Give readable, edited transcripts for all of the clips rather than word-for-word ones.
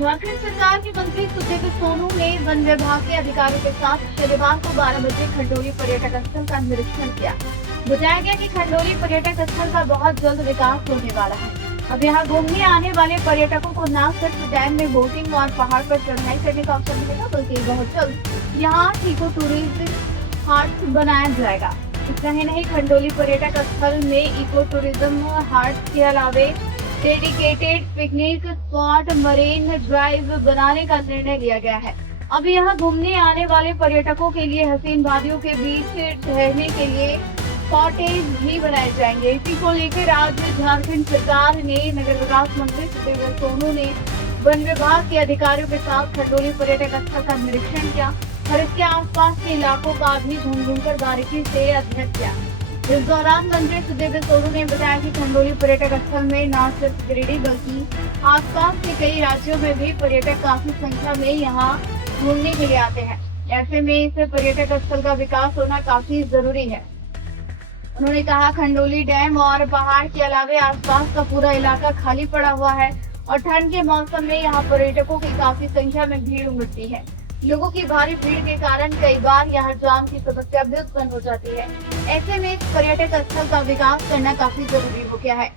झारखंड सरकार के मंत्री सुदेव सोनू ने वन विभाग के अधिकारियों के साथ शनिवार को 12 बजे खंडोली पर्यटक स्थल का निरीक्षण किया। बताया गया कि खंडोली पर्यटक स्थल का बहुत जल्द विकास होने वाला है। अब यहाँ घूमने आने वाले पर्यटकों को न सिर्फ डैम में बोटिंग और पहाड़ पर चढ़ाई करने का अवसर मिलेगा, बल्कि बहुत जल्द यहाँ इको टूरिज्म हाट बनाया जाएगा। इतना ही नहीं, खंडोली पर्यटक स्थल में इको टूरिज्म हाट के अलावे dedicated picnic spot, Marine drive बनाने का निर्णय लिया गया है। अब यहाँ घूमने आने वाले पर्यटकों के लिए हसीन वादियों के बीच ठहरने के लिए कॉटेज भी बनाए जाएंगे। इसी को लेकर आज झारखंड सरकार ने नगर विकास मंत्री सुदेव सोनू ने वन विभाग के अधिकारियों के साथ खंडोली पर्यटक स्थल का निरीक्षण किया और इसके आसपास के इलाकों का भी घूम-घूमकर बारीकी से अध्ययन किया। इस दौरान मंत्री सुदेव सोनू ने बताया कि खंडोली पर्यटक स्थल में न सिर्फ गिरिडीह बल्कि आसपास के कई राज्यों में भी पर्यटक काफी संख्या में यहाँ घूमने के लिए आते हैं। ऐसे में इस पर्यटक स्थल का विकास होना काफी जरूरी है। उन्होंने कहा, खंडोली डैम और पहाड़ के अलावे आसपास का पूरा इलाका खाली पड़ा हुआ है और ठंड के मौसम में यहाँ पर्यटकों की काफी संख्या में भीड़ उमड़ती है। लोगों की भारी भीड़ के कारण कई बार यहाँ जाम की समस्या भी उत्पन्न हो जाती है। ऐसे में इस पर्यटक स्थल का विकास करना काफी जरूरी हो गया है।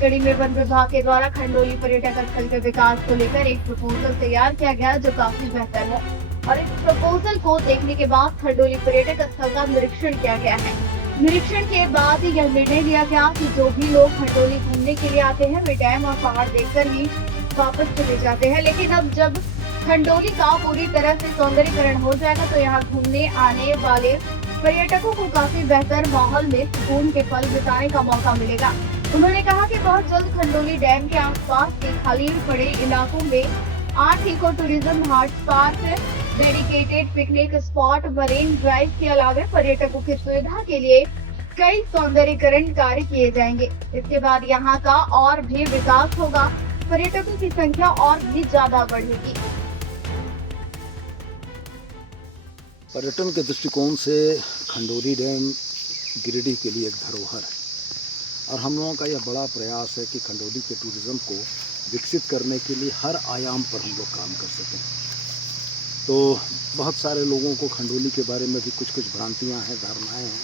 कड़ी में वन विभाग के द्वारा खंडोली पर्यटक स्थल के विकास को लेकर एक प्रपोजल तैयार किया गया, जो काफी बेहतर है और इस प्रपोजल को देखने के बाद खंडोली पर्यटक स्थल का निरीक्षण किया गया है। निरीक्षण के बाद यह निर्णय लिया गया कि जो भी लोग खंडोली घूमने के लिए आते हैं वे डैम और पहाड़ देखकर ही वापस चले जाते हैं। लेकिन अब जब खंडोली का पूरी तरह से सौंदर्यीकरण हो जाएगा तो यहाँ घूमने आने वाले पर्यटकों को काफी बेहतर माहौल में सुकून के पल बिताने का मौका मिलेगा। उन्होंने कहा कि बहुत जल्द खंडोली डैम के आसपास के खाली पड़े इलाकों में 8 eco tourism hot spot, dedicated picnic spot, Marine Drive के अलावे पर्यटकों की सुविधा के लिए कई सौंदर्यीकरण कार्य किए जाएंगे। इसके बाद यहाँ का और भी विकास होगा, पर्यटकों की संख्या और भी ज्यादा बढ़ेगी। पर्यटन के दृष्टिकोण से खंडोली डैम गिरिडीह के लिए एक धरोहर है और हम लोगों का यह बड़ा प्रयास है कि खंडोली के टूरिज़्म को विकसित करने के लिए हर आयाम पर हम लोग काम कर सकें। तो बहुत सारे लोगों को खंडोली के बारे में भी कुछ भ्रांतियां हैं, धारणाएं हैं।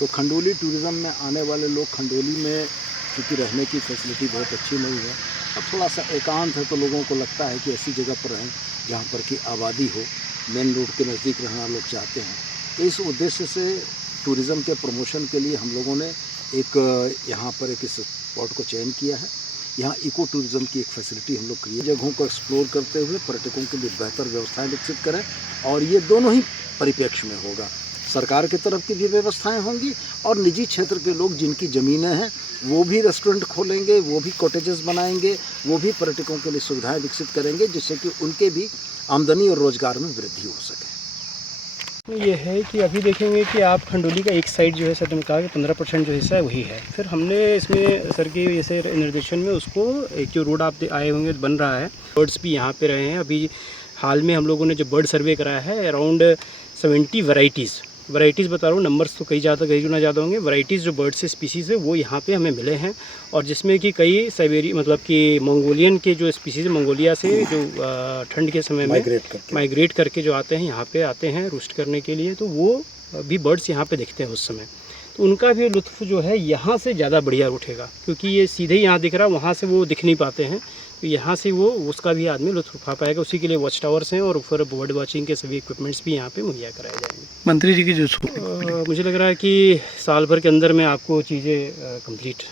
तो खंडोली टूरिज़्म में आने वाले लोग खंडोली में क्योंकि रहने की फैसिलिटी बहुत अच्छी नहीं है और थोड़ा सा एकांत है, तो लोगों को लगता है कि ऐसी जगह पर रहें जहाँ पर की आबादी हो, मेन रोड के नज़दीक रहना लोग चाहते हैं। इस उद्देश्य से टूरिज़्म के प्रमोशन के लिए हम लोगों ने एक यहाँ पर एक इस स्पॉट को चयन किया है। यहाँ इको टूरिज़्म की एक फैसिलिटी हम लोग क्रिएट जगहों को एक्सप्लोर करते हुए पर्यटकों के लिए बेहतर व्यवस्थाएं विकसित करें और ये दोनों ही परिप्रेक्ष्य में होगा। सरकार की तरफ की भी व्यवस्थाएं होंगी और निजी क्षेत्र के लोग जिनकी ज़मीनें हैं वो भी रेस्टोरेंट खोलेंगे, वो भी कॉटेजेस बनाएंगे, वो भी पर्यटकों के लिए सुविधाएं विकसित करेंगे जिससे कि उनके भी आमदनी और रोजगार में वृद्धि हो सके। ये है कि अभी देखेंगे कि आप खंडोली का एक साइड जो है सर ने कहा कि 15% जो हिस्सा है वही है। फिर हमने इसमें सर के जैसे निर्देशन में उसको एक जो रोड आप आए होंगे बन रहा है, बर्ड्स भी यहाँ पे रहे हैं। अभी हाल में हम लोगों ने जो बर्ड सर्वे कराया है अराउंड 70 वैरायटीज़ बता रहा हूँ, नंबर्स तो कई गुना ज़्यादा होंगे। वैरायटीज़ जो बर्ड्स से स्पीसीज़ है वो यहाँ पे हमें मिले हैं और जिसमें कि कई साइबेरी मतलब कि मंगोलियन के जो स्पीसीज़ मंगोलिया से जो ठंड के समय में माइग्रेट करके जो आते हैं यहाँ पे आते हैं रूस्ट करने के लिए, तो वो भी बर्ड्स यहाँ पे दिखते हैं उस समय। तो उनका भी लुत्फ़ जो है यहाँ से ज़्यादा बढ़िया उठेगा क्योंकि ये सीधे यहाँ दिख रहा है, वहाँ से वो दिख नहीं पाते हैं। तो यहाँ से वो उसका भी आदमी लुत्फ़ उठा पाएगा। उसी के लिए वॉच टावर्स हैं और फिर बर्ड वॉचिंग के सभी इक्विपमेंट्स भी यहाँ पे मुहैया कराए जाएंगे। मंत्री जी की जो मुझे लग रहा है कि साल भर के अंदर में आपको चीज़ें कंप्लीट